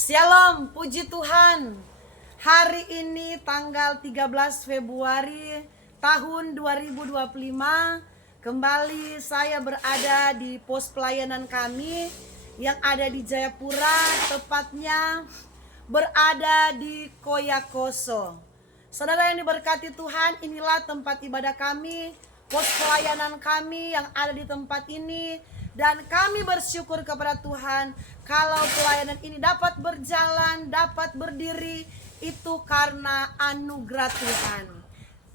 Shalom, puji Tuhan. Hari ini tanggal 13 Februari tahun 2025, kembali saya berada di pos pelayanan kami yang ada di Jayapura, tepatnya berada di Koyakoso. Saudara yang diberkati Tuhan, inilah tempat ibadah kami, pos pelayanan kami yang ada di tempat ini. Dan kami bersyukur kepada Tuhan kalau pelayanan ini dapat berjalan, dapat berdiri, itu karena anugerah Tuhan.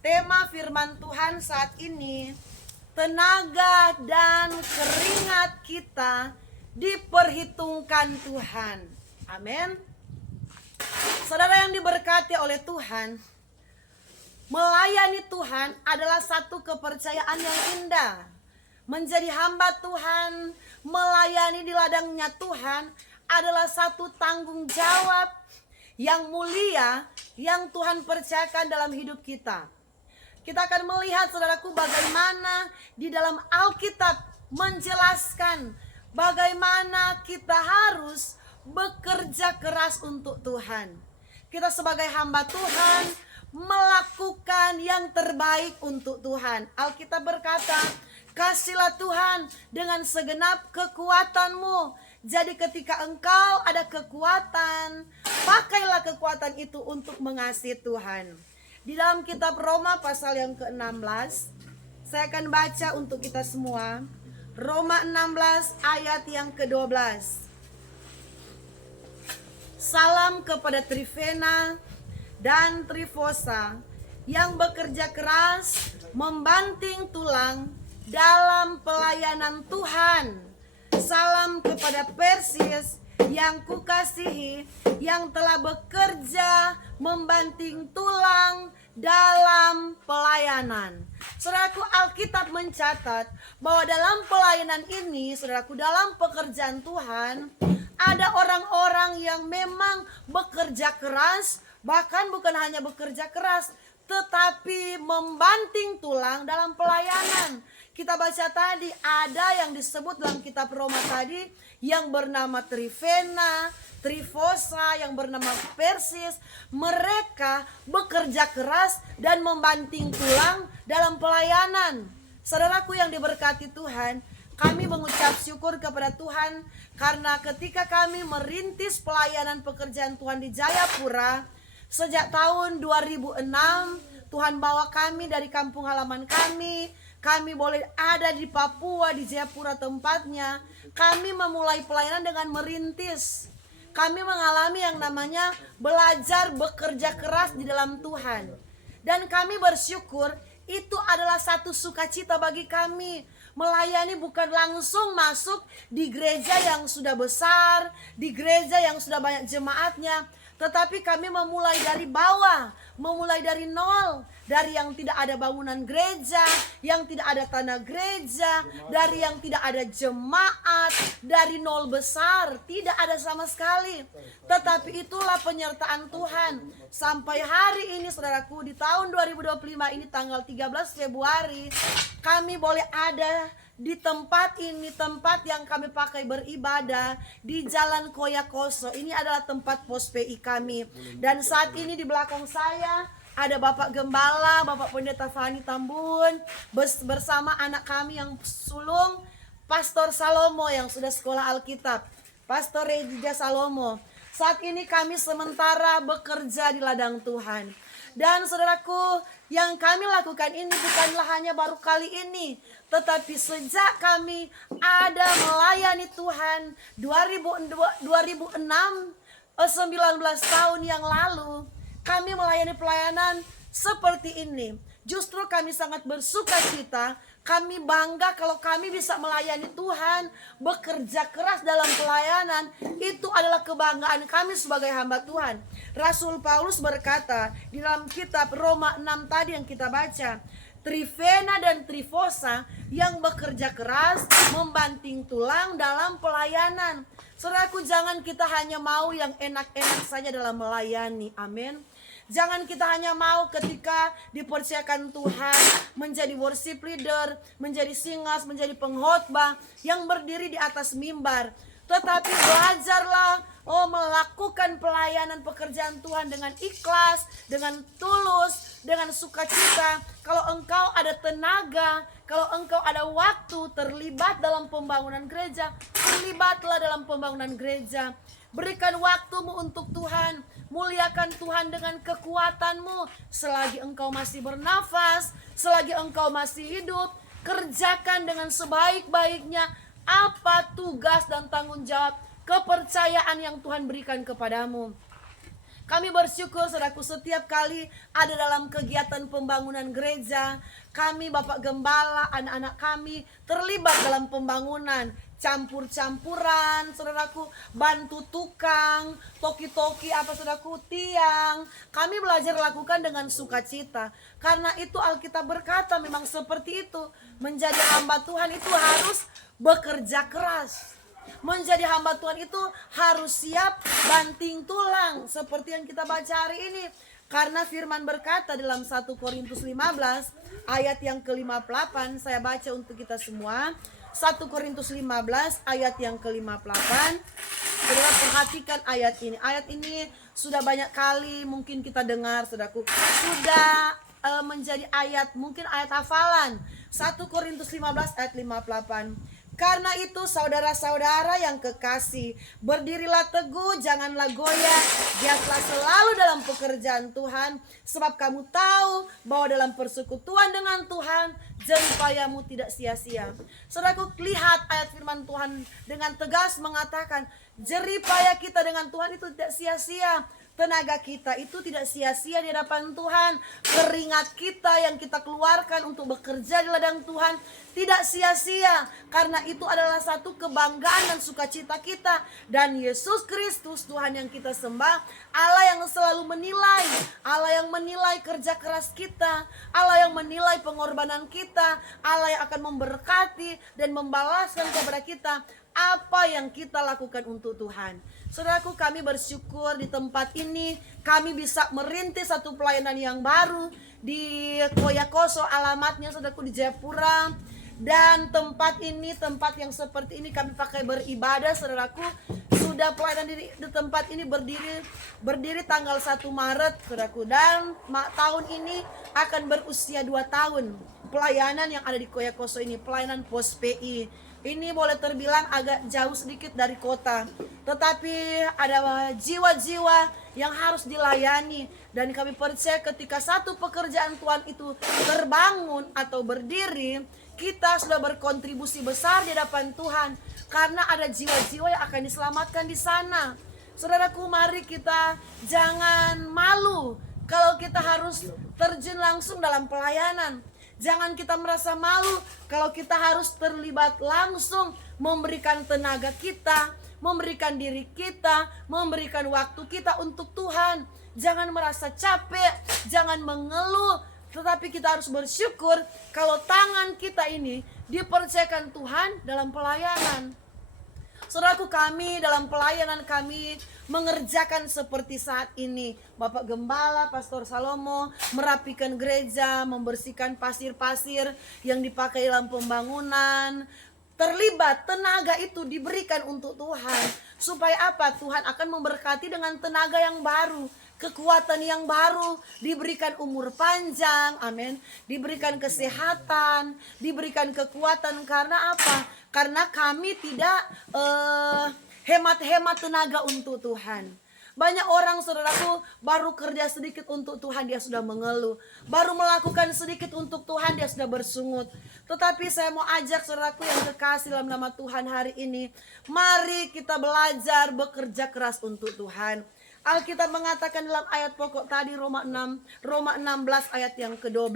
Tema firman Tuhan saat ini, tenaga dan keringat kita diperhitungkan Tuhan. Amin. Saudara yang diberkati oleh Tuhan, melayani Tuhan adalah satu kepercayaan yang indah. Menjadi hamba Tuhan, melayani di ladangnya Tuhan adalah satu tanggung jawab yang mulia yang Tuhan percayakan dalam hidup kita. Kita akan melihat, saudaraku, bagaimana di dalam Alkitab menjelaskan bagaimana kita harus bekerja keras untuk Tuhan. Kita sebagai hamba Tuhan melakukan yang terbaik untuk Tuhan. Alkitab berkata, kasihlah Tuhan dengan segenap kekuatanmu. Jadi ketika engkau ada kekuatan, pakailah kekuatan itu untuk mengasihi Tuhan. Di dalam kitab Roma pasal yang ke-16, saya akan baca untuk kita semua. Roma 16 ayat yang ke-12. Salam kepada Trifena dan Trifosa yang bekerja keras membanting tulang dalam pelayanan Tuhan. Salam kepada Persis yang kukasihi, yang telah bekerja membanting tulang dalam pelayanan. Saudaraku, Alkitab mencatat bahwa dalam pelayanan ini, saudaraku, dalam pekerjaan Tuhan, ada orang-orang yang memang bekerja keras, bahkan bukan hanya bekerja keras, tetapi membanting tulang dalam pelayanan. Kita baca tadi, ada yang disebut dalam kitab Roma tadi yang bernama Trifena, Trifosa, yang bernama Persis. Mereka bekerja keras dan membanting tulang dalam pelayanan. Saudaraku yang diberkati Tuhan, kami mengucap syukur kepada Tuhan karena ketika kami merintis pelayanan pekerjaan Tuhan di Jayapura, sejak tahun 2006, Tuhan bawa kami dari kampung halaman kami. Kami boleh ada di Papua, di Jayapura tempatnya. Kami memulai pelayanan dengan merintis. Kami mengalami yang namanya belajar bekerja keras di dalam Tuhan. Dan kami bersyukur itu adalah satu sukacita bagi kami. Melayani bukan langsung masuk di gereja yang sudah besar, di gereja yang sudah banyak jemaatnya, tetapi kami memulai dari bawah, memulai dari nol, dari yang tidak ada bangunan gereja, yang tidak ada tanah gereja, dari yang tidak ada jemaat, dari nol besar, tidak ada sama sekali. Tetapi itulah penyertaan Tuhan. Sampai hari ini, saudaraku, di tahun 2025 ini tanggal 13 Februari, kami boleh ada di tempat ini, tempat yang kami pakai beribadah di Jalan Koyakoso. Ini adalah tempat pos PI kami. Dan saat ini di belakang saya ada Bapak Gembala, Bapak Pendeta Fani Tambun, bersama anak kami yang sulung, Pastor Salomo yang sudah sekolah Alkitab, Pastor Regija Salomo. Saat ini kami sementara bekerja di ladang Tuhan. Dan saudaraku, yang kami lakukan ini bukanlah hanya baru kali ini, tetapi sejak kami ada melayani Tuhan 2006, 19 tahun yang lalu, kami melayani pelayanan seperti ini. Justru kami sangat bersuka cita, kami bangga kalau kami bisa melayani Tuhan, bekerja keras dalam pelayanan. Itu adalah kebanggaan kami sebagai hamba Tuhan. Rasul Paulus berkata di dalam kitab Roma 6 tadi yang kita baca, Trifena dan Trifosa yang bekerja keras membanting tulang dalam pelayanan. Saudaraku, jangan kita hanya mau yang enak-enak saja dalam melayani. Amin. Jangan kita hanya mau ketika dipercayakan Tuhan menjadi worship leader, menjadi singers, menjadi pengkhotbah yang berdiri di atas mimbar. tetapi belajarlah melakukan pelayanan pekerjaan Tuhan dengan ikhlas, dengan tulus, dengan sukacita. Kalau engkau ada tenaga, kalau engkau ada waktu, terlibat dalam pembangunan gereja, terlibatlah dalam pembangunan gereja. Berikan waktumu untuk Tuhan, muliakan Tuhan dengan kekuatanmu. Selagi engkau masih bernafas, selagi engkau masih hidup, kerjakan dengan sebaik-baiknya apa tugas dan tanggung jawab kepercayaan yang Tuhan berikan kepadamu. Kami bersyukur saudaraku, setiap kali ada dalam kegiatan pembangunan gereja, kami Bapak Gembala, anak-anak kami terlibat dalam pembangunan, campur-campuran saudaraku, bantu tukang, toki-toki saudaraku, tiang. Kami belajar lakukan dengan sukacita. Karena itu Alkitab berkata memang seperti itu. Menjadi hamba Tuhan itu harus bekerja keras. Menjadi hamba Tuhan itu harus siap banting tulang, seperti yang kita baca hari ini. Karena firman berkata dalam 1 Korintus 15 ayat yang ke-58, saya baca untuk kita semua. 1 Korintus 15 ayat yang ke-58. Saudara perhatikan ayat ini. Ayat ini sudah banyak kali mungkin kita dengar, saudaraku. Sudah menjadi ayat, mungkin ayat hafalan. 1 Korintus 15 ayat 58. Karena itu saudara-saudara yang kekasih, berdirilah teguh, janganlah goyah, giatlah selalu dalam pekerjaan Tuhan, sebab kamu tahu bahwa dalam persekutuan dengan Tuhan, jeripayamu tidak sia-sia. Saudaraku, lihat ayat firman Tuhan dengan tegas mengatakan, jeripaya kita dengan Tuhan itu tidak sia-sia. Tenaga kita itu tidak sia-sia di hadapan Tuhan. Keringat kita yang kita keluarkan untuk bekerja di ladang Tuhan tidak sia-sia. Karena itu adalah satu kebanggaan dan sukacita kita. Dan Yesus Kristus Tuhan yang kita sembah, Allah yang selalu menilai, Allah yang menilai kerja keras kita, Allah yang menilai pengorbanan kita, Allah yang akan memberkati dan membalaskan kepada kita apa yang kita lakukan untuk Tuhan. Saudaraku, kami bersyukur di tempat ini kami bisa merintis satu pelayanan yang baru di Koyakoso, alamatnya saudaraku di Jayapura. Dan tempat ini, tempat yang seperti ini kami pakai beribadah, saudaraku. Sudah pelayanan di tempat ini berdiri tanggal 1 Maret, saudaraku. Dan tahun ini akan berusia 2 tahun pelayanan yang ada di Koyakoso ini, pelayanan pos PI. Ini boleh terbilang agak jauh sedikit dari kota, tetapi ada jiwa-jiwa yang harus dilayani. Dan kami percaya ketika satu pekerjaan Tuhan itu terbangun atau berdiri, kita sudah berkontribusi besar di hadapan Tuhan, karena ada jiwa-jiwa yang akan diselamatkan di sana. Saudaraku, mari kita jangan malu kalau kita harus terjun langsung dalam pelayanan. Jangan kita merasa malu kalau kita harus terlibat langsung, memberikan tenaga kita, memberikan diri kita, memberikan waktu kita untuk Tuhan. Jangan merasa capek, jangan mengeluh, tetapi kita harus bersyukur kalau tangan kita ini dipercayakan Tuhan dalam pelayanan. Saudaraku, kami dalam pelayanan kami mengerjakan seperti saat ini. Bapak Gembala, Pastor Salomo merapikan gereja, membersihkan pasir-pasir yang dipakai dalam pembangunan. Terlibat, tenaga itu diberikan untuk Tuhan. Supaya apa? Tuhan akan memberkati dengan tenaga yang baru, kekuatan yang baru, diberikan umur panjang, amin, diberikan kesehatan, diberikan kekuatan. Karena apa? Karena kami tidak hemat-hemat tenaga untuk Tuhan. Banyak orang, saudaraku, baru kerja sedikit untuk Tuhan dia sudah mengeluh, baru melakukan sedikit untuk Tuhan dia sudah bersungut. Tetapi saya mau ajak saudaraku yang kekasih dalam nama Tuhan hari ini, mari kita belajar bekerja keras untuk Tuhan. Alkitab mengatakan dalam ayat pokok tadi Roma 16 ayat yang ke-12,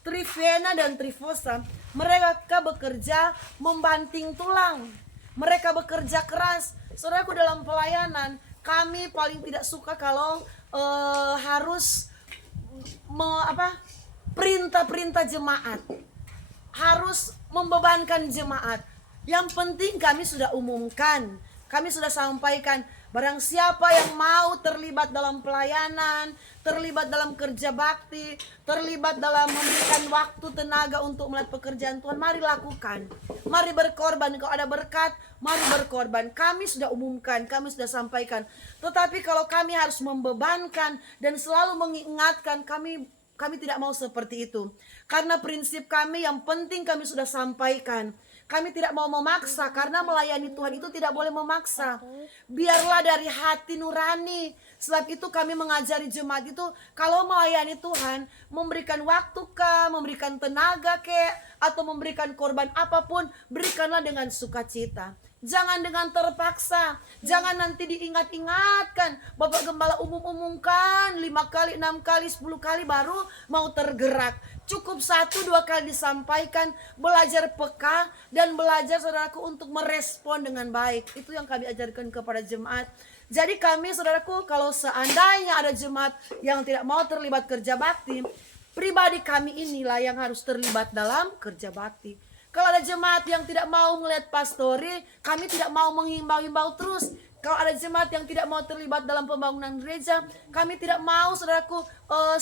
Trifena dan Trifosa mereka bekerja membanting tulang, mereka bekerja keras. Saudaraku, dalam pelayanan kami paling tidak suka kalau harus perintah-perintah jemaat, harus membebankan jemaat. Yang penting kami sudah umumkan, kami sudah sampaikan, Barang siapa yang mau terlibat dalam pelayanan, terlibat dalam kerja bakti, terlibat dalam memberikan waktu tenaga untuk melihat pekerjaan Tuhan, mari lakukan. Mari berkorban. Kalau ada berkat, mari berkorban. Kami sudah umumkan, kami sudah sampaikan. Tetapi kalau kami harus membebankan dan selalu mengingatkan, kami tidak mau seperti itu. Karena prinsip kami yang penting kami sudah sampaikan. Kami tidak mau memaksa, karena melayani Tuhan itu tidak boleh memaksa. Biarlah dari hati nurani. Sebab itu kami mengajari jemaat itu, kalau melayani Tuhan, memberikan waktu kah, memberikan tenaga kek, atau memberikan korban apapun, berikanlah dengan sukacita. Jangan dengan terpaksa. Jangan nanti diingat-ingatkan. Bapak Gembala umumkan 5 kali, 6 kali, 10 kali baru mau tergerak. Cukup 1-2 kali disampaikan, belajar peka, dan belajar saudaraku untuk merespon dengan baik. Itu yang kami ajarkan kepada jemaat. Jadi kami saudaraku, kalau seandainya ada jemaat yang tidak mau terlibat kerja bakti, pribadi kami inilah yang harus terlibat dalam kerja bakti. Kalau ada jemaat yang tidak mau melihat pastori, kami tidak mau menghimbau-himbau terus. Kalau ada jemaat yang tidak mau terlibat dalam pembangunan gereja, kami tidak mau saudaraku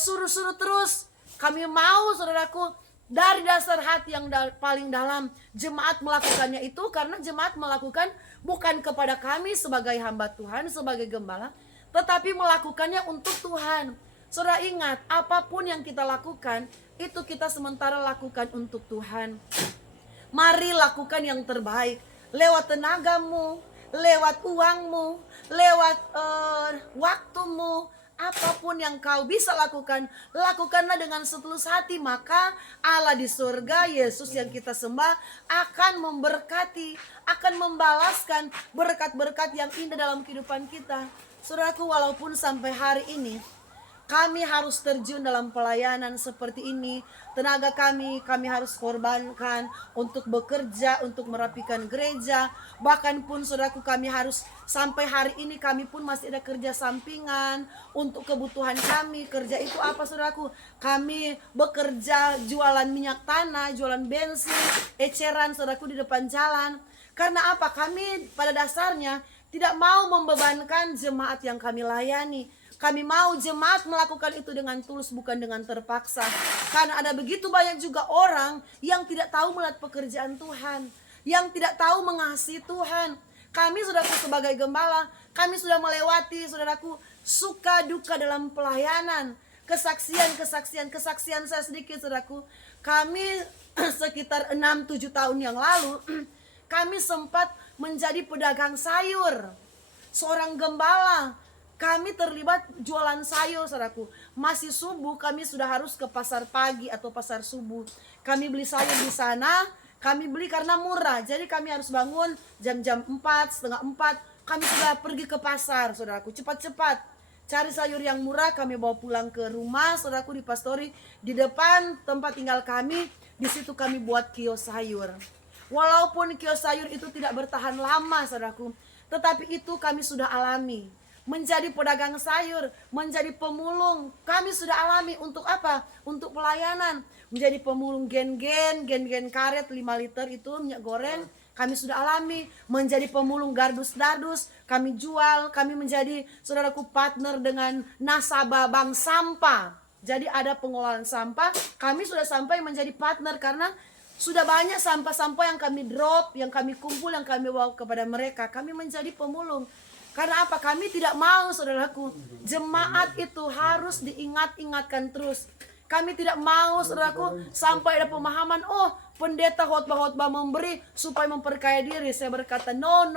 suruh-suruh terus. Kami mau saudaraku dari dasar hati yang paling dalam, jemaat melakukannya itu karena jemaat melakukan bukan kepada kami sebagai hamba Tuhan, sebagai gembala, tetapi melakukannya untuk Tuhan. Saudara ingat, apapun yang kita lakukan, itu kita sementara lakukan untuk Tuhan. Mari lakukan yang terbaik, lewat tenagamu, lewat uangmu, lewat waktumu. Apapun yang kau bisa lakukan, lakukanlah dengan setulus hati. Maka Allah di surga, Yesus yang kita sembah, akan memberkati, akan membalaskan berkat-berkat yang indah dalam kehidupan kita. Saudaraku, walaupun sampai hari ini kami harus terjun dalam pelayanan seperti ini, tenaga kami harus korbankan untuk bekerja, untuk merapikan gereja. Bahkan pun saudaraku, kami harus sampai hari ini kami pun masih ada kerja sampingan untuk kebutuhan kami. Kerja itu apa saudaraku? Kami bekerja jualan minyak tanah, jualan bensin, eceran saudaraku di depan jalan. Karena apa? Kami pada dasarnya tidak mau membebankan jemaat yang kami layani. Kami mau jemaat melakukan itu dengan tulus, bukan dengan terpaksa. Karena ada begitu banyak juga orang yang tidak tahu melihat pekerjaan Tuhan, yang tidak tahu mengasihi Tuhan. Kami saudaraku sebagai gembala, kami sudah melewati saudaraku suka duka dalam pelayanan. Kesaksian saya sedikit saudaraku. Kami sekitar 6-7 tahun yang lalu, kami sempat menjadi pedagang sayur. Seorang gembala, kami terlibat jualan sayur saudaraku. Masih subuh kami sudah harus ke pasar pagi atau pasar subuh. Kami beli sayur di sana. Kami beli karena murah. Jadi kami harus bangun jam-jam 4, setengah 4. Kami sudah pergi ke pasar saudaraku. Cepat-cepat cari sayur yang murah. Kami bawa pulang ke rumah saudaraku di pastori. Di depan tempat tinggal kami, di situ kami buat kios sayur. Walaupun kios sayur itu tidak bertahan lama saudaraku, tetapi itu kami sudah alami. Menjadi pedagang sayur, menjadi pemulung, kami sudah alami. Untuk apa? Untuk pelayanan. Menjadi pemulung gen-gen karet 5 liter itu minyak goreng, kami sudah alami. Menjadi pemulung gardus-dardus, kami jual. Kami menjadi saudaraku partner dengan nasabah bank sampah. Jadi ada pengelolaan sampah, kami sudah sampai menjadi partner karena sudah banyak sampah-sampah yang kami drop, yang kami kumpul, yang kami bawa kepada mereka. Kami menjadi pemulung. Karena apa? Kami tidak mau saudaraku, jemaat itu harus diingat-ingatkan terus. Kami tidak mau saudaraku sampai ada pemahaman, oh pendeta khotbah-khotbah memberi supaya memperkaya diri. Saya berkata no.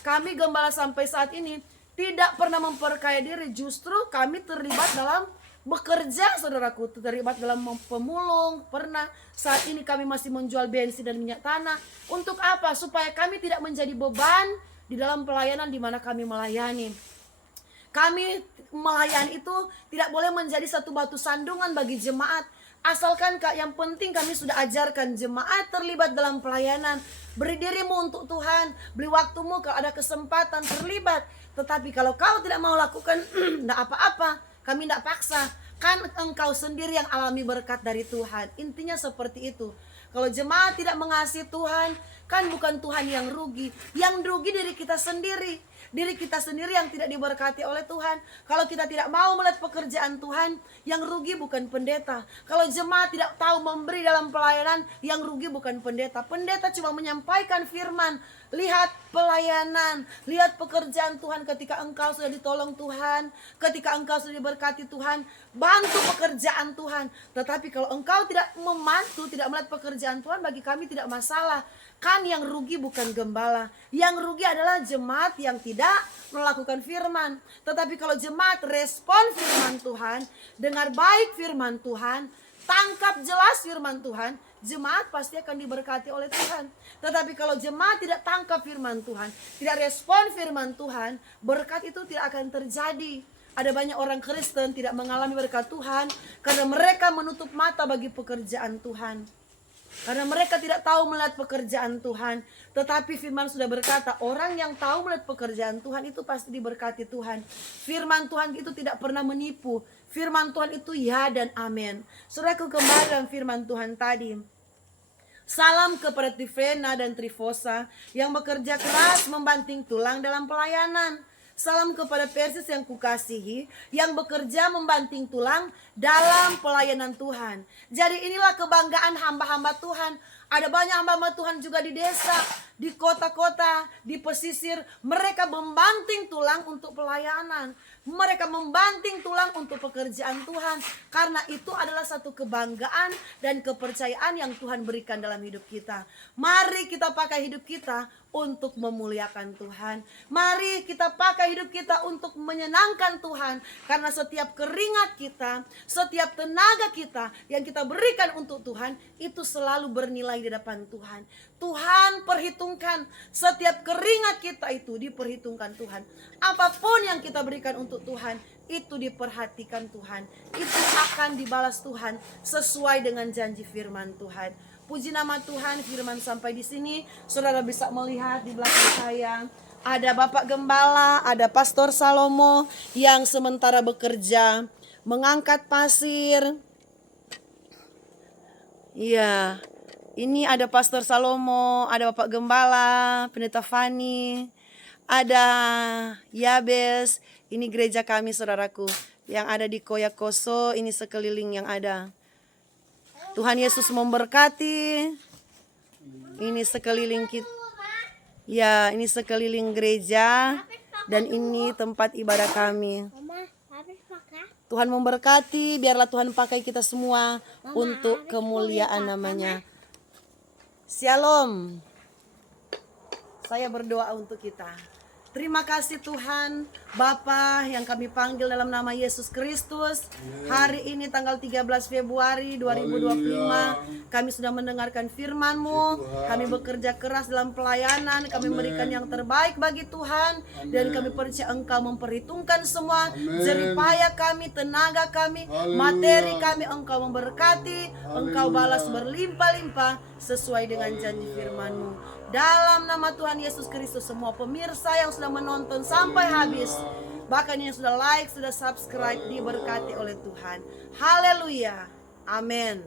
Kami gembala sampai saat ini tidak pernah memperkaya diri. Justru kami terlibat dalam bekerja saudaraku, terlibat dalam pemulung. Pernah saat ini kami masih menjual bensin dan minyak tanah. Untuk apa? Supaya kami tidak menjadi beban di dalam pelayanan di mana kami melayani. Kami melayani itu tidak boleh menjadi satu batu sandungan bagi jemaat. Asalkan yang penting kami sudah ajarkan jemaat terlibat dalam pelayanan. Beri dirimu untuk Tuhan, beri waktumu kalau ada kesempatan terlibat. Tetapi kalau kau tidak mau lakukan, tidak apa-apa, kami tidak paksa. Kan engkau sendiri yang alami berkat dari Tuhan. Intinya seperti itu. Kalau jemaat tidak mengasihi Tuhan, Kan bukan Tuhan yang rugi. Yang rugi diri kita sendiri. Diri kita sendiri yang tidak diberkati oleh Tuhan. Kalau kita tidak mau melihat pekerjaan Tuhan, yang rugi bukan pendeta. Kalau jemaat tidak tahu memberi dalam pelayanan, yang rugi bukan pendeta. Pendeta cuma menyampaikan firman. Lihat pelayanan, lihat pekerjaan Tuhan ketika engkau sudah ditolong Tuhan, ketika engkau sudah diberkati Tuhan, bantu pekerjaan Tuhan. Tetapi kalau engkau tidak membantu, tidak melihat pekerjaan Tuhan, bagi kami tidak masalah. Kan yang rugi bukan gembala, yang rugi adalah jemaat yang tidak melakukan firman. Tetapi kalau jemaat respon firman Tuhan, dengar baik firman Tuhan, tangkap jelas firman Tuhan, jemaat pasti akan diberkati oleh Tuhan. Tetapi kalau jemaat tidak tangkap firman Tuhan, tidak respon firman Tuhan, berkat itu tidak akan terjadi. Ada banyak orang Kristen tidak mengalami berkat Tuhan karena mereka menutup mata bagi pekerjaan Tuhan. Karena mereka tidak tahu melihat pekerjaan Tuhan. Tetapi firman sudah berkata, orang yang tahu melihat pekerjaan Tuhan itu pasti diberkati Tuhan. Firman Tuhan itu tidak pernah menipu. Firman Tuhan itu ya dan amin. Saudaraku, kembali dalam firman Tuhan tadi. Salam kepada Trifena dan Trifosa yang bekerja keras membanting tulang dalam pelayanan. Salam kepada Persis yang kukasihi, yang bekerja membanting tulang dalam pelayanan Tuhan. Jadi inilah kebanggaan hamba-hamba Tuhan. Ada banyak hamba-hamba Tuhan juga di desa, di kota-kota, di pesisir. Mereka membanting tulang untuk pelayanan. Mereka membanting tulang untuk pekerjaan Tuhan. Karena itu adalah satu kebanggaan dan kepercayaan yang Tuhan berikan dalam hidup kita. Mari kita pakai hidup kita untuk memuliakan Tuhan. Mari kita pakai hidup kita untuk menyenangkan Tuhan. Karena setiap keringat kita, setiap tenaga kita yang kita berikan untuk Tuhan, itu selalu bernilai di depan Tuhan. Tuhan perhitungkan setiap keringat kita, itu diperhitungkan Tuhan. Apapun yang kita berikan untuk Tuhan, itu diperhatikan Tuhan. Itu akan dibalas Tuhan sesuai dengan janji firman Tuhan. Puji nama Tuhan, firman sampai di sini. Saudara bisa melihat di belakang saya ada Bapak Gembala, ada Pastor Salomo yang sementara bekerja mengangkat pasir. Iya, ini ada Pastor Salomo, ada Bapak Gembala, Pendeta Fani, ada Yabes. Ini gereja kami, saudaraku, yang ada di Koyakoso. Ini sekeliling yang ada. Tuhan Yesus memberkati. Ini sekeliling kita. Ya, ini sekeliling gereja. Dan ini tempat ibadah kami. Tuhan memberkati. Biarlah Tuhan pakai kita semua untuk kemuliaan namanya. Shalom. Saya berdoa untuk kita. Terima kasih Tuhan Bapa yang kami panggil dalam nama Yesus Kristus. Hari ini tanggal 13 Februari 2025 kami sudah mendengarkan firman-Mu. Kami bekerja keras dalam pelayanan. Kami memberikan yang terbaik bagi Tuhan. Dan kami percaya Engkau memperhitungkan semua jeripaya kami, tenaga kami, materi kami. Engkau memberkati, Engkau balas berlimpah-limpah sesuai dengan janji firman-Mu. Dalam nama Tuhan Yesus Kristus, semua pemirsa yang sudah menonton sampai habis, bahkan yang sudah like, sudah subscribe, diberkati oleh Tuhan. Haleluya. Amin.